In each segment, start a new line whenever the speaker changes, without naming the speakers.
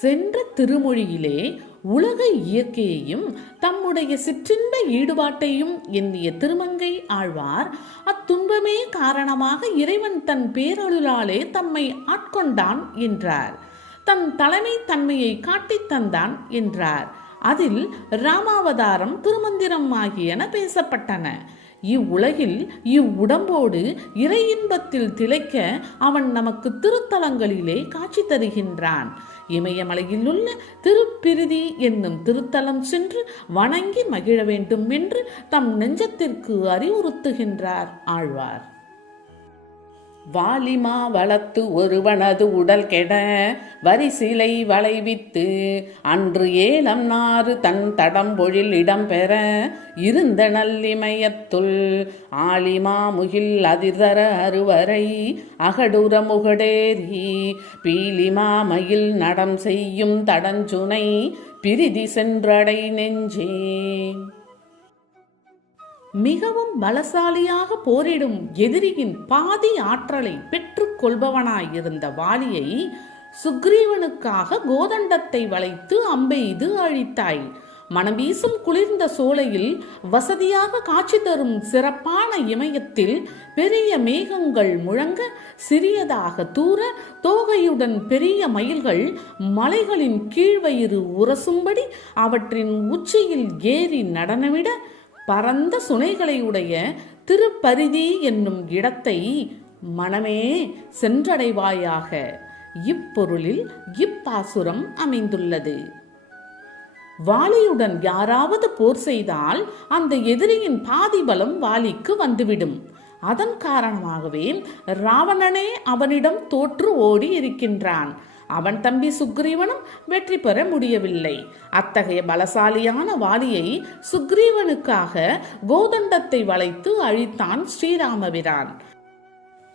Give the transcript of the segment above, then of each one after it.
சென்ற திருமொழியிலே உலக இயற்கையையும் தம்முடைய சிற்றின்ப ஈடுபாட்டையும் எண்ணிய திருமங்கை ஆழ்வார் அத்துன்பமே காரணமாக இறைவன் தன் பேரொருளாலே தம்மை ஆட்கொண்டான் என்றார். தன் தலைமை தன்மையை காட்டித் தந்தான் என்றார். அதில் ராமாவதாரம் திருமந்திரம் ஆகியன பேசப்பட்டன. இவ்வுலகில் இவ்வுடம்போடு இறை இன்பத்தில் திளைக்க அவன் நமக்கு திருத்தலங்களிலே காட்சி தருகின்றான். இமயமலையில் உள்ள திருப்பிரிதி என்னும் திருத்தலம் சென்று வணங்கி மகிழ வேண்டும் என்று தம் நெஞ்சத்திற்கு அறிவுறுத்துகின்றார் ஆழ்வார். வாலிமா வளர்த்து ஒருவனது உடல் கெட வரிசிலை வளைவித்து அன்று ஏலம் நாறு தன் தடம்பொழில் இடம்பெற இருந்த நல்லிமயத்துள் ஆலிமா முகில் அதிர்தர அருவரை அகடுர முகடேறி பீலிமா மயில் நடம் செய்யும் தடஞ்சுனை பிரிதி சென்றடை நெஞ்சே. மிகவும் பலசாலியாக போரிடும் எதிரியின் பாதி ஆற்றலை பெற்றுக் கொள்பவனாயிருந்த வாலியை சுக்ரீவனுக்காக கோதண்டத்தை வளைத்து அம்பெய்து அழித்தாய். மனவீசும் வீசும் குளிர்ந்த சோலையில் வசதியாக காட்சி தரும் சிறப்பான இமயத்தில் பெரிய மேகங்கள் முழங்க சிறியதாக தூர தோகையுடன் பெரிய மயில்கள் மலைகளின் கீழ்வயிறு உரசும்படி அவற்றின் உச்சியில் ஏறி நடனமிட பரந்த சுனைகளை உடைய திருப்பரிதி என்னும் இடத்தை மனமே சென்றடைவாயாக. இப்பொருளில் இப்பாசுரம் அமைந்துள்ளது. வாலியுடன் யாராவது போர் செய்தால் அந்த எதிரியின் பாதி பலம் வாலிக்கு வந்துவிடும். அதன் காரணமாகவே ராவணனே அவனிடம் தோற்று ஓடி இருக்கின்றான் அவன் தம்பி சுக்ரீவனும் வெற்றி பெற முடியவில்லை. அத்தகைய பலசாலியான வாலியை சுக்ரீவனுக்காக கோதண்டத்தை வளைத்து அழித்தான் ஸ்ரீராமபிரான்.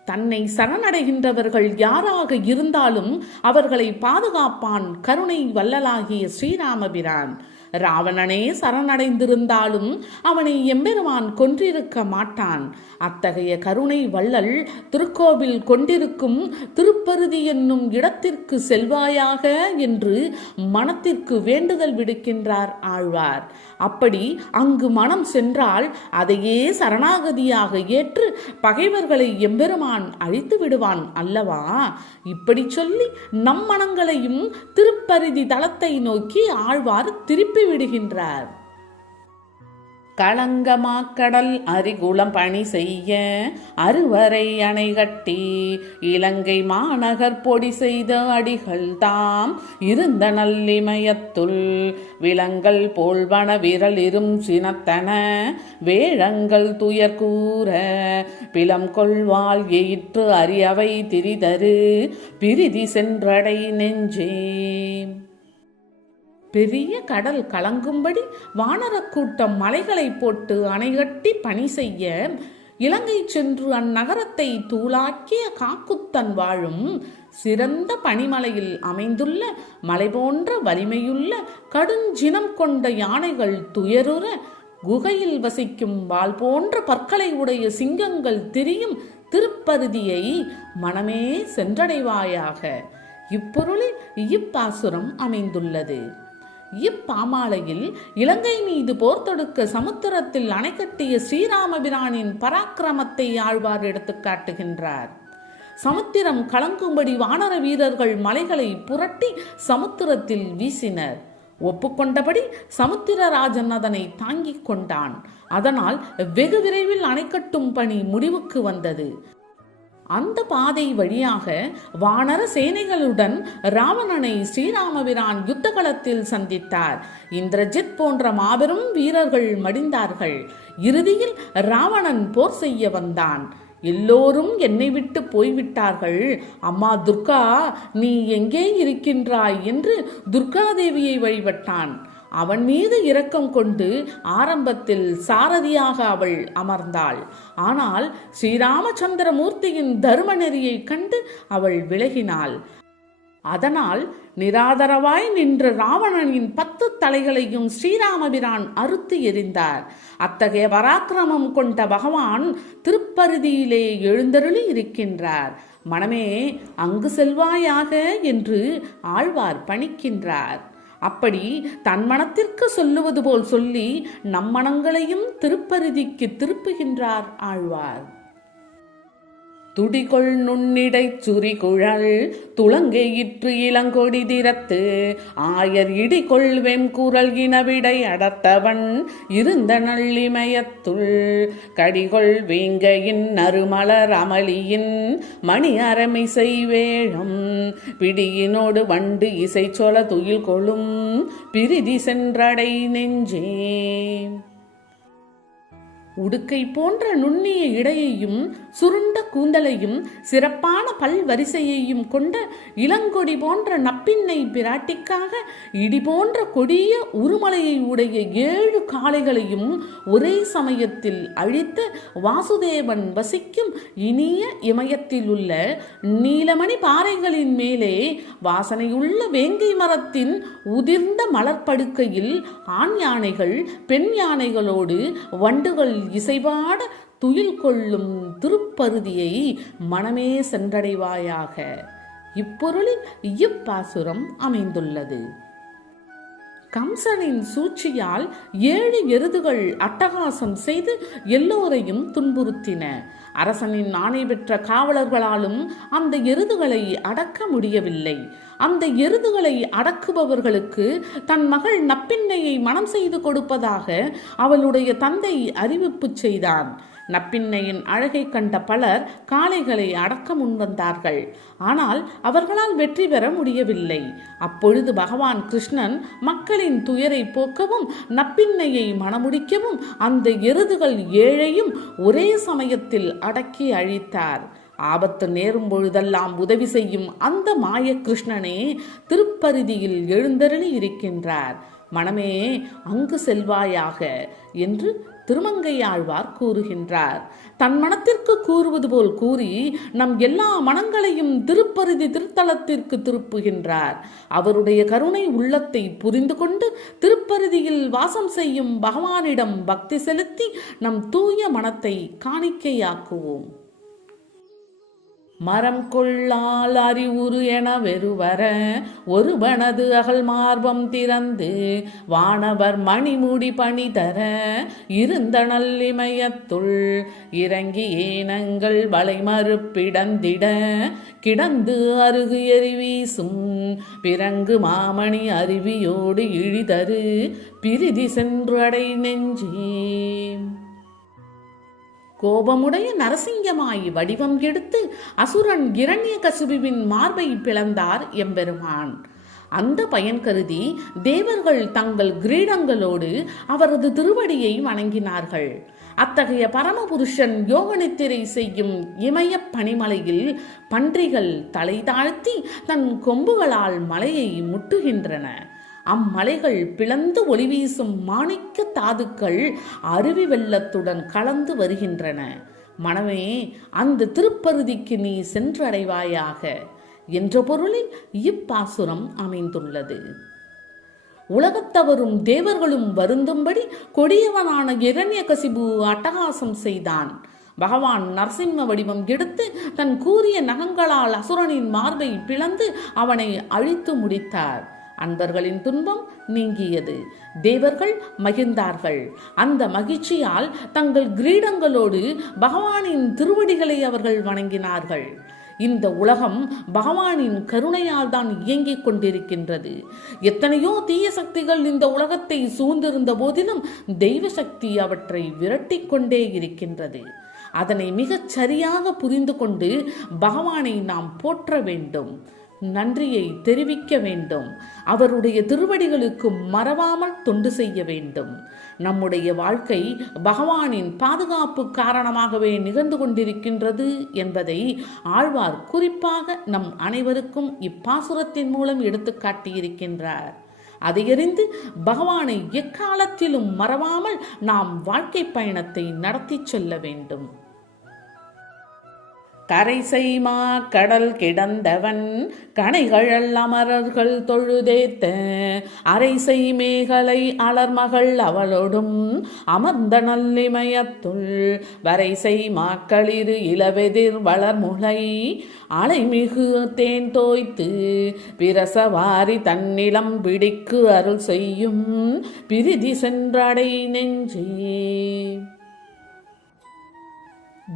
தன்னை சரணடைகின்றவர்கள் யாராக இருந்தாலும் அவர்களை பாதுகாப்பான் கருணை வல்லலாகிய ஸ்ரீராமபிரான். ராவணனே சரணடைந்திருந்தாலும் அவனை எம்பெருமான் கொன்றிருக்க மாட்டான். அத்தகைய கருணை வள்ளல் திருக்கோவில் கொண்டிருக்கும் திருப்பருதி என்னும் இடத்திற்கு செல்வாயாக என்று மனத்திற்கு வேண்டுதல் விடுக்கின்றார் ஆழ்வார். அப்படி அங்கு மனம் சென்றால் அதையே சரணாகதியாக ஏற்று பகைவர்களை எம்பெருமான் அழித்து விடுவான் அல்லவா? இப்படி சொல்லி நம் மனங்களையும் திருப்பருதி தளத்தை நோக்கி ஆழ்வார் திருப்பி விடுகின்றார். களங்கமாக்கடல் அரிகுளம் பணி செய்ய அறுவரை அணை கட்டி இலங்கை மாநகர் பொடி செய்த அடிகள் தாம் இருந்த நல்லிமயத்துள் விலங்கல் போல்வன விரல் இரும் சினத்தன வேழங்கள் துயர் கூற பிலம் கொள்வால் எயிற்று அரியவை திரிதரு பிரிதி சென்றடை நெஞ்சே. பெரிய கடல் கலங்கும்படி வானரக் கூட்டம் மலைகளை போட்டு அணைகட்டி பணி செய்ய இலங்கை சென்று அந்நகரத்தை தூளாக்கிய காக்குத்தன் வாழும் சிறந்த பனிமலையில் அமைந்துள்ள மலை போன்ற வலிமையுள்ள கடுஞ்சினம் கொண்ட யானைகள் துயருற குகையில் வசிக்கும் வால் போன்ற பற்களை உடைய சிங்கங்கள் திரியும் திருப்பருதியை மனமே சென்றடைவாயாக. இப்பொருளில் இப்பாசுரம் அமைந்துள்ளது. இப்பாமாலையில் இலங்கை மீது போர் தொடுக்க சமுத்திரத்தில் அணை கட்டிய ஸ்ரீராமபிரானின் பராக்கிரமத்தை ஆழ்வார் எடுத்து காட்டுகின்றார். சமுத்திரம் கலங்கும்படி வானர வீரர்கள் மலைகளை புரட்டி சமுத்திரத்தில் வீசினர். ஒப்புக்கொண்டபடி சமுத்திரராஜன் அதனை தாங்கிக் கொண்டான். அதனால் வெகு விரைவில் அணைக்கட்டும் பணி முடிவுக்கு வந்தது. அந்த பாதை வழியாக வானர சேனைகளுடன் ராவணனை ஸ்ரீராமபிரான் யுத்த களத்தில் சந்தித்தார். இந்திரஜித் போன்ற மாபெரும் வீரர்கள் மடிந்தார்கள். இறுதியில் ராவணன் போர் செய்ய வந்தான். எல்லோரும் என்னை விட்டு போய்விட்டார்கள். அம்மா துர்கா நீ எங்கே இருக்கின்றாய்? என்று துர்காதேவியை வழிபட்டான். அவன் மீது இரக்கம் கொண்டு ஆரம்பத்தில் சாரதியாக அவள் அமர்ந்தாள். ஆனால் ஸ்ரீராமச்சந்திரமூர்த்தியின் தர்ம நெறியைக் கண்டு அவள் விலகினாள். அதனால் நிராதரவாய் நின்ற ராவணனின் பத்து தலைகளையும் ஸ்ரீராமபிரான் அறுத்து எறிந்தார். அத்தகைய பராக்கிரமம் கொண்ட பகவான் திருப்பருதியிலே எழுந்தருளி இருக்கின்றார். மனமே அங்கு செல்வாயாக என்று ஆழ்வார் பணிக்கின்றார். அப்படி தன் மனத்திற்கு சொல்லுவது போல் சொல்லி நம் மனங்களையும் திருப்பருதிக்கு திருப்புகின்றார் ஆழ்வார். துடிகொள் நுண்ணிடைச் சுரிகுழல் இற்று இளங்கொடி திறத்து ஆயர் இடிகொள் வெம்குரல் இனவிடை அடர்த்தவன் இருந்த நள்ளிமயத்துள் கடிகொள் வேங்கையின் நறுமலர் அமளியின் மணி அரமிசை வேழம் பிடியினோடு வண்டு இசை சொல துயில் கொளும் பிரிதி சென்றடை நெஞ்சே. உடுக்கை போன்ற நுண்ணிய இடையையும் சுருண்ட கூந்தலையும் சிறப்பான பல் வரிசையையும் கொண்ட இளங்கொடி போன்ற நப்பின்னை பிராட்டிக்காக இடி போன்ற கொடிய உருமலையை உடைய ஏழு காளைகளையும் ஒரே சமயத்தில் அழித்த வாசுதேவன் வசிக்கும் இனிய இமயத்தில் உள்ள நீலமணி பாறைகளின் மேலே வாசனையுள்ள வேங்கை மரத்தின் உதிர்ந்த மலர்படுக்கையில் ஆண் யானைகள் பெண் யானைகளோடு வண்டுகள் இசைபாட துயில் கொள்ளும் திருப்பருதியை மனமே சென்றடைவாயாக. இப்பொருளில் இப்பாசுரம் அமைந்துள்ளது. கம்சனின் சூழ்ச்சியால் ஏழு எருதுகள் அட்டகாசம் செய்து எல்லோரையும் துன்புறுத்தின. அரசனின் ஆணை பெற்ற காவலர்களாலும் அந்த எருதுகளை அடக்க முடியவில்லை. அந்த எருதுகளை அடக்குபவர்களுக்கு தன் மகள் நப்பின்னையை மனம் செய்து கொடுப்பதாக அவளுடைய தந்தை அறிவிப்பு செய்தான். நப்பின்னையின் அழகை கண்ட பலர் காளைகளை அடக்க முன்வந்தார்கள். ஆனால் அவர்களால் வெற்றி பெற முடியவில்லை. அப்பொழுது பகவான் கிருஷ்ணன் மக்களின் துயரை போக்கவும் நப்பின்னையை மணமுடிக்கவும் அந்த எருதுகள் ஏழையும் ஒரே சமயத்தில் அடக்கி அழித்தார். ஆபத்து நேரும் பொழுதெல்லாம் உதவி செய்யும் அந்த மாய கிருஷ்ணனே திருப்பரிதியில் எழுந்தருளி இருக்கின்றார். மனமே அங்கு செல்வாயாக என்று திருமங்கையாழ்வார் கூறுகின்றார். தன் மனத்திற்கு கூறுவது போல் கூறி நம் எல்லா மனங்களையும் திருப்பருதி திருத்தலத்திற்கு திருப்புகின்றார். அவருடைய கருணை உள்ளத்தை புரிந்து கொண்டு திருப்பருதியில் வாசம் செய்யும் பகவானிடம் பக்தி செலுத்தி நம் தூய மனத்தை காணிக்கையாக்குவோம். மரம் கொள்ளால் அறிவுறு என வெறுவர ஒருவனது அகல் மார்பம் திறந்து வானவர் மணிமுடி பணி தர இருந்த நல்லிமயத்துள் இறங்கி ஏனங்கள் வளை மறுப்பிடந்திட கிடந்து அருகு எரிவீசும் பிறங்கு மாமணி அருவியோடு இழிதரு பிரிதி சென்று அடை நெஞ்சே. கோபமுடைய நரசிங்கமாய் வடிவம் எடுத்து அசுரன் இரண்ய கசுபுவின் மார்பை பிளந்தார் எம்பெருமான். அந்த பயன் கருதி தேவர்கள் தங்கள் கிரீடங்களோடு அவரது திருவடியை வணங்கினார்கள். அத்தகைய பரமபுருஷன் யோகநித்திரை செய்யும் இமய பனிமலையில் பன்றிகள் தலை தாழ்த்தி தன் கொம்புகளால் மலையை முட்டுகின்றன. அம்மலைகள் பிளந்து ஒளி வீசும் மாணிக்க தாதுக்கள் அருவி வெள்ளத்துடன் கலந்து வருகின்றன. மனமே அந்த திருப்பருதிக்கு நீ சென்றடைவாயாக என்ற பொருளில் இப்பாசுரம் அமைந்துள்ளது. உலகத்தவரும் தேவர்களும் வருந்தும்படி கொடியவனான இரண்யகசிபு அட்டகாசம் செய்தான். பகவான் நரசிம்ம வடிவம் எடுத்து தன் கூறிய நகங்களால் அசுரனின் மார்பை பிளந்து அவனை அழித்து முடித்தார். அன்பர்களின் துன்பம் நீங்கியது. தேவர்கள் மகிழ்ந்தார்கள். அந்த மகிழ்ச்சியால் தங்கள் கிரீடங்களோடு பகவானின் திருவடிகளை அவர்கள் வணங்கினார்கள். இந்த உலகம் பகவானின் கருணையால் தான் இயங்கிக் கொண்டிருக்கின்றது. எத்தனையோ தீய சக்திகள் இந்த உலகத்தை சூழ்ந்திருந்த போதிலும் தெய்வ சக்தி அவற்றை விரட்டி கொண்டே இருக்கின்றது. அதனை மிகச் சரியாக புரிந்து கொண்டு பகவானை நாம் போற்ற வேண்டும். நன்றியை தெரிவிக்க வேண்டும். அவருடைய திருவடிகளுக்கு மறவாமல் தொண்டு செய்ய வேண்டும். நம்முடைய வாழ்க்கை பகவானின் பாதுகாப்பு காரணமாகவே நிகழ்ந்து கொண்டிருக்கின்றது என்பதை ஆழ்வார் குறிப்பாக நம் அனைவருக்கும் இப்பாசுரத்தின் மூலம் எடுத்து காட்டியிருக்கின்றார். அதையறிந்து பகவானை எக்காலத்திலும் மறவாமல் நாம் வாழ்க்கை பயணத்தை நடத்தி செல்ல வேண்டும். கரைசைமா கடல் கிடந்தவன் கணைகள் அமரர்கள் தொழுதேத்த அரைசை மேகலை அலர்மகள் அவளோடும் அமர்ந்த நல்லிமயத்துள் வரைசை மாக்களிரு இளவெதிர் வளர்முலை அலைமிகு தேன் தோய்த்து பிரசவாரி தன்னிலம் பிடிக்கு அருள் செய்யும் பிரிதி சென்றடை நெஞ்சே.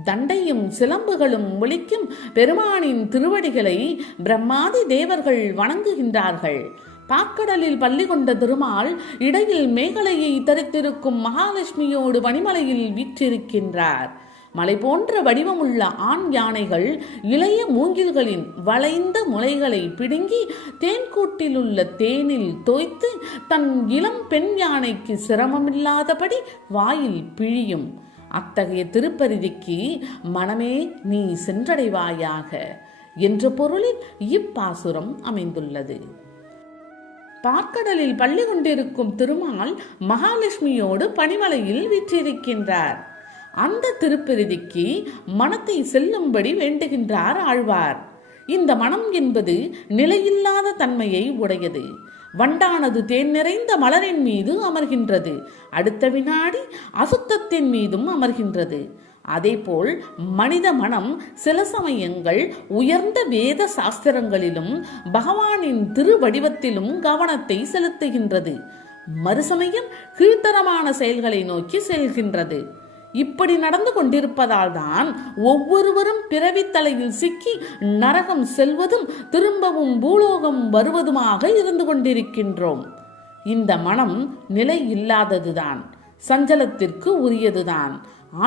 தண்டையும் சிலம்புகளும் ஒழிக்கும் பெருமானின் திருவடிகளை பிரம்மாதி தேவர்கள் வணங்குகின்றார்கள். பாக்கடலில் பள்ளி கொண்ட திருமால் இடையில் மேகலையை தரித்திருக்கும் மகாலட்சுமியோடு பனிமலையில் வீற்றிருக்கின்றார். மலை போன்ற வடிவமுள்ள ஆண் யானைகள் இளைய மூங்கில்களின் வளைந்த முளைகளை பிடுங்கி தேன்கூட்டில் உள்ள தேனில் தோய்த்து தன் இளம் பெண் யானைக்கு சிரமமில்லாதபடி வாயில் பிழியும். அத்தகைய திருப்பரிதிக்கு மனமே நீ சென்றடைவாயாக என்ற பொருளில் இப்பாசுரம் அமைந்துள்ளது. பார்க்கடலில் பள்ளி கொண்டிருக்கும் திருமால் மகாலட்சுமியோடு பனிமலையில் வீற்றிருக்கின்றார். அந்த திருப்பெருதிக்கு மனத்தை செல்லும்படி வேண்டுகின்றார் ஆழ்வார். இந்த மனம் என்பது நிலையில்லாத தன்மையை உடையது. வண்டானது தேன் நிறைந்த மலரின் மீது அமர்கின்றது. அடுத்த வினாடி அசுத்தத்தின் மீதும் அமர்கின்றது. அதேபோல் மனித மனம் சில சமயங்கள் உயர்ந்த வேத சாஸ்திரங்களிலும் பகவானின் திருவடிவத்திலும் கவனத்தை செலுத்துகின்றது. மறுசமயம் கீழ்த்தரமான செயல்களை நோக்கி செல்கின்றது. இப்படி நடந்து கொண்டிருப்பதால் தான் ஒவ்வொருவரும் பிறவித்தலையில் சிக்கி நரகம் செல்வதும் திரும்பவும் பூலோகம் வருவதுமாக இருந்து கொண்டிருக்கின்றோம். இந்த மனம் நிலை இல்லாததுதான் சஞ்சலத்திற்கு உரியதுதான்.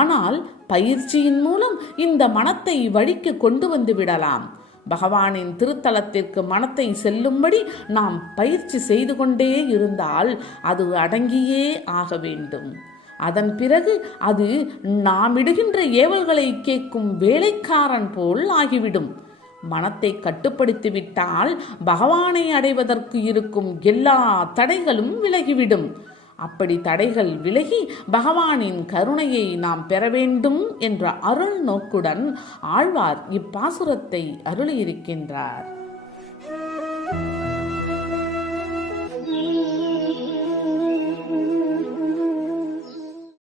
ஆனால் பயிற்சியின் மூலம் இந்த மனத்தை வழிக்கு கொண்டு வந்து விடலாம். பகவானின் திருத்தலத்திற்கு மனத்தை செல்லும்படி நாம் பயிற்சி செய்து கொண்டே இருந்தால் அது அடங்கியே ஆக வேண்டும். அதன் பிறகு அது நாம் இடுகின்ற ஏவல்களை கேட்கும் வேலைக்காரன் போல் ஆகிவிடும். மனத்தை கட்டுப்படுத்திவிட்டால் பகவானை அடைவதற்கு இருக்கும் எல்லா தடைகளும் விலகிவிடும். அப்படி தடைகள் விலகி பகவானின் கருணையை நாம் பெற வேண்டும் என்ற அருள் நோக்குடன் ஆழ்வார் இப்பாசுரத்தை அருளியிருக்கின்றார்.